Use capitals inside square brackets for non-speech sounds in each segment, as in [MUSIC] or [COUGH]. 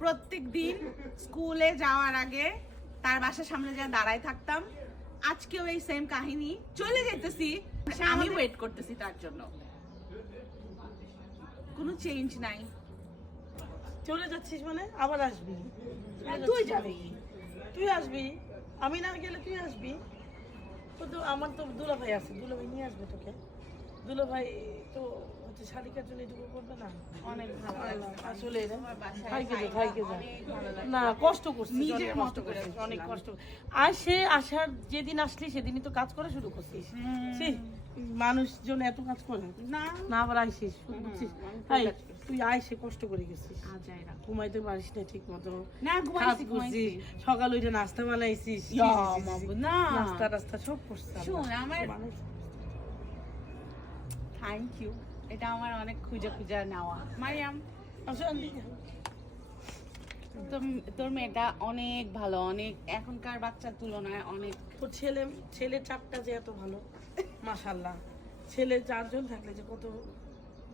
প্রত্যেক দিন স্কুলে যাওয়ার আগে তার বাসার সামনে যা দাঁড়ায় থাকতাম। আজকেও এই সেম কাহিনী। চলে যেতেছি। আমি ওয়েট করতেছি তার জন্য। কোনো চেঞ্জ নাই। চলে যাচ্ছিস মানে? আবার আসবি। তুই যাবি। তুই আসবি। আমি না গেলে তুই আসবি। তো আমার তো দুলা ভাই আছে। দুলা ভাই নিয়ে আসবে তোকে। দুলা ভাই তো হচ্ছে এটুকু করবে না? অনেক ভালো আসলে। না কষ্ট নিজের কষ্ট করে অনেক কষ্ট আর সে আসার যেদিন আসলি সেদিনই তো কাজ করা শুরু করছিস। মানুষজন এত কাজ করে না। না আবার আইসিস বুঝছিস। তুই আইসে কষ্ট করে গেছিস। ঘুমাইতে পারিস না ঠিক মতো না ঘুমাইছি ঘুমাইছি। সকাল উঠে নাস্তা বানাইছিস। না। নাস্তা টাস্তা সব করছিস। আমার- থ্যাংক ইউ এটা আমার অনেক খুঁজে খুঁজে নেওয়া। মারিয়াম, তোর মেয়েটা অনেক ভালো, অনেক এখনকার বাচ্চার তুলনায় অনেক তোর ছেলে ছেলে চারটা যে এত ভালো মাশাল্লাহ ছেলে চারজন থাকলে যে কত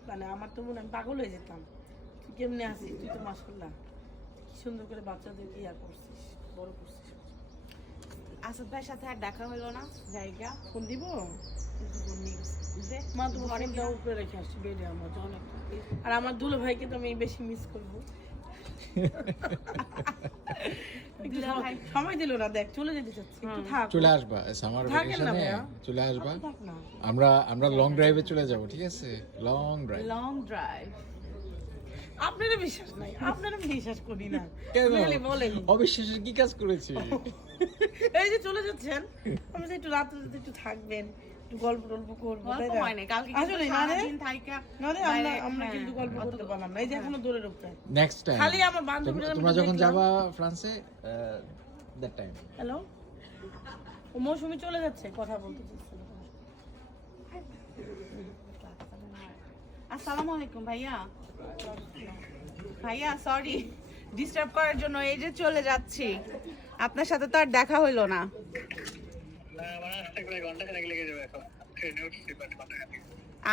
মানে আমার তো মনে হয় পাগল হয়ে যেতাম। তুই কেমনে আসিস তুই তো মাশাল্লাহ কি সুন্দর করে বাচ্চাদেরকে ইয়া করছিস, বড় করছিস। আসাদ ভাইয়ের সাথে আর দেখা হলো না। জায়গা। ফোন দিব? মা তোমার ফোনটা উপরে রেখে আসছি বেডে আমার অনেক আর আমার দুলো ভাইকে তো আমি বেশি মিস করব। সময়-। দিল না দেখ চলে যেতে চাচ্ছি। একটু চলে আসবা সামার ভ্যাকেশনে চলে আসবা। আমরা আমরা লং ড্রাইভে চলে যাব ঠিক আছে? লং ড্রাইভ লং ড্রাইভ আপনারা বিশ্বাস নাই আপনারা আমি বিশ্বাস করি না। বলেন। অবিশ্বাসের কি কাজ করেছি? [LAUGHS] এই যে চলে যাচ্ছেন আমি যে একটু রাত্রে যদি একটু থাকবেন একটু গল্প টল্প করব তাই গল্প না? হয় না কালকে কিন্তু আসলে না রে না রে আমরা আমরা হ্যাঁ, কিন্তু গল্প করতে পারলাম না এই যে এখনও দূরে ঢুকতে নেক্সট টাইম খালি আমার বান্ধবীরা তোমরা যখন যাবা ফ্রান্সে দ্যাট টাইম হ্যালো ও মৌসুমি চলে যাচ্ছে কথা বলতে চাচ্ছিল। আসসালামু আলাইকুম ভাইয়া। ভাইয়া সরি ডিস্টার্ব করার জন্য এই যে চলে যাচ্ছি। আপনার সাথে তো আর দেখা হইল না।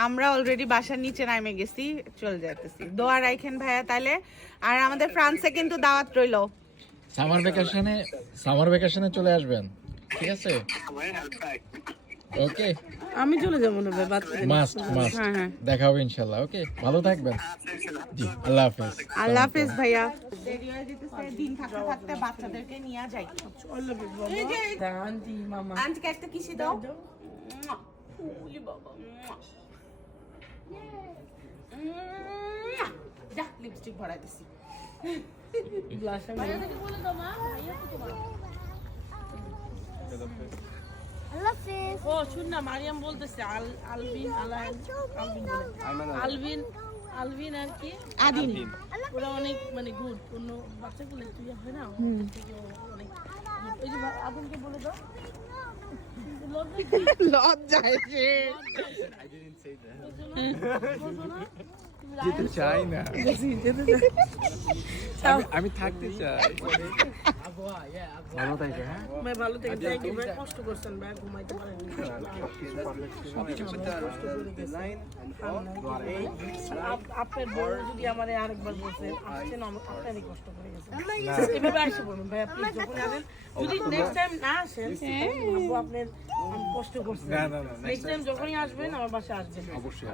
আমরা অলরেডি বাসার নিচে নামে গেছি চলে যাইতেছি। দোয়া রাখেন ভাইয়া তাহলে আর আমাদের ফ্রান্সে কিন্তু দাওয়াত রইল। সামার ভ্যাকেশনে সামার ভ্যাকেশনে চলে আসবেন। ঠিক আছে? ওকে আমি চলে যাব না ভাই বাচ্চাদের মাস্ট মাস্ট হ্যাঁ, হ্যাঁ। দেখা হবে ইনশাল্লাহ ওকে ভালো থাকবেন। জি আল্লাহ হাফেজ। আল্লাহ হাফেজ ভাইয়া। দেরি হয়ে যেতেছে দিন থাকতে থাকতে বাচ্চাদেরকে নিয়ে যাই আল্লাহ হাফেজ বাবা। এই যে আন্টি মামা আন্টিকে একটা কিসি দাও। উলি বাবা। যা লিপস্টিক ভরা দিছি গ্লাস আমি ও শুন না মারিয়াম বলতেছে আল আলবিন আলাইন আলবিন বলে। আলবিন আলবিন আর কি? আদিন ওরা অনেক মানে গুড অন্য বাচ্চাগুলো ইয়ে হয় না? অনেক ওই যে বলে দাও। লজ্জায় সে। বলছো না? তুমি যেতে চাই। না আমি থাকতে চাই। [LAUGHS] ভালো থাকে হ্যাঁ? ভাই ভালো থেকে থ্যাংক ইউ ভাই কষ্ট করছেন ভাই ঘুমাইতে পারেন আপনার বউ যদি আমার আরেকবার বলছে আসছেন আপনারই কষ্ট করে গেছে। এভাবে আসে বলুন ভাই আপনি যখন আসেন যদি নেক্সট টাইম না আসেন আপু আপনার কষ্ট করছি। নেক্সট টাইম যখনই আসবেন আমার বাসায় আসবেন। অবশ্যই।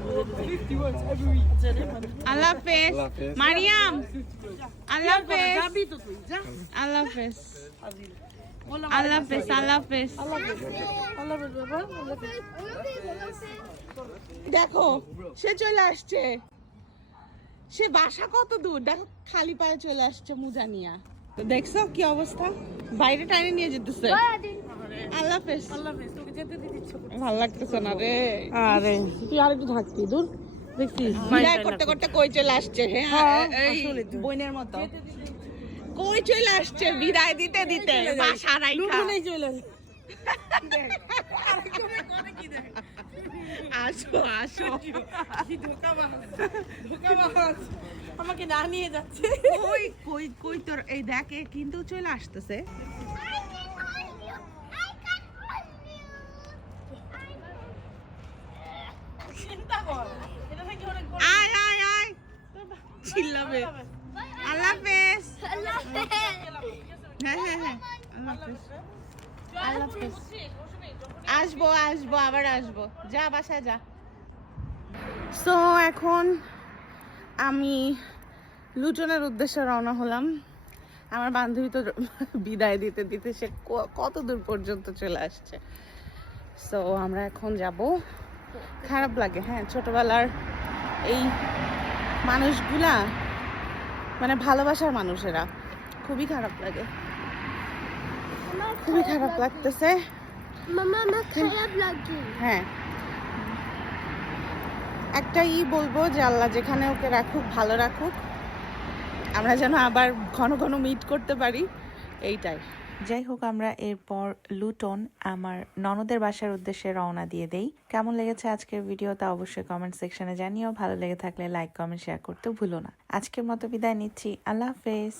আল্লাহ হাফেজ। মারিয়াম। আল্লাহ হাফেজ। আল্লাহ হাফেজ। আল্লাহ হাফেজ আল্লাহ হাফেজ আল্লাহ হাফেজ বাবা দেখো সে চলে আসছে। সে বাসা কত দূর? দেখো খালি পায়ে চলে আসছে মুজা নিয়া। দেখছ কি অবস্থা? বাইরে টাইনে নিয়ে যেতেছে। আল্লাহ হাফেজ আল্লাহ হাফেজ তোকে যেতে করছে। ভালো লাগতেছে না রে। আরে। তুই আরেকটু থাকতি দূর? দেখছিস করতে করতে কই চলে আসছে হ্যাঁ? হ্যাঁ, বোনের মতো। কই চলে আসছে? বিদায় দিতে দিতে। বাসা রাইখা। লুটুনেই চলে আসো। আমাকে না নিয়ে যাচ্ছে। কই কই কই তোর? এই দেখে কিন্তু চলে আসতেছে। আয় আয় আয়। চিল্লাবে। আল্লাহ হ্যাঁ হ্যাঁ হ্যাঁ আল্লাহ। আসব আসব, আবার আসব। যা, বাসায় যা। সো এখন আমি লুটনের উদ্দেশ্যে রওনা হলাম। আমার বান্ধবী তো বিদায় দিতে দিতে সে কত দূর পর্যন্ত চলে আসছে। সো আমরা এখন যাব। খারাপ লাগে হ্যাঁ ছোটবেলার এই মানুষগুলা মানে ভালোবাসার মানুষেরা। খুবই খারাপ লাগে। খুবই খারাপ লাগতেছে। হ্যাঁ। একটা ই হ্যাঁ। বলব যে আল্লাহ যেখানে ওকে রাখুক ভালো রাখুক। আমরা যেন আবার ঘন ঘন মিট করতে পারি। এইটাই। যাই হোক আমরা এরপর লুটন আমার ননদের বাসার উদ্দেশ্যে রওনা দিয়ে দেই। কেমন লেগেছে আজকের ভিডিও তা অবশ্যই কমেন্ট সেকশনে জানিও। ভালো লেগে থাকলে লাইক কমেন্ট শেয়ার করতে ভুলো না। আজকের মতো বিদায় নিচ্ছি। আল্লাহ হাফেজ।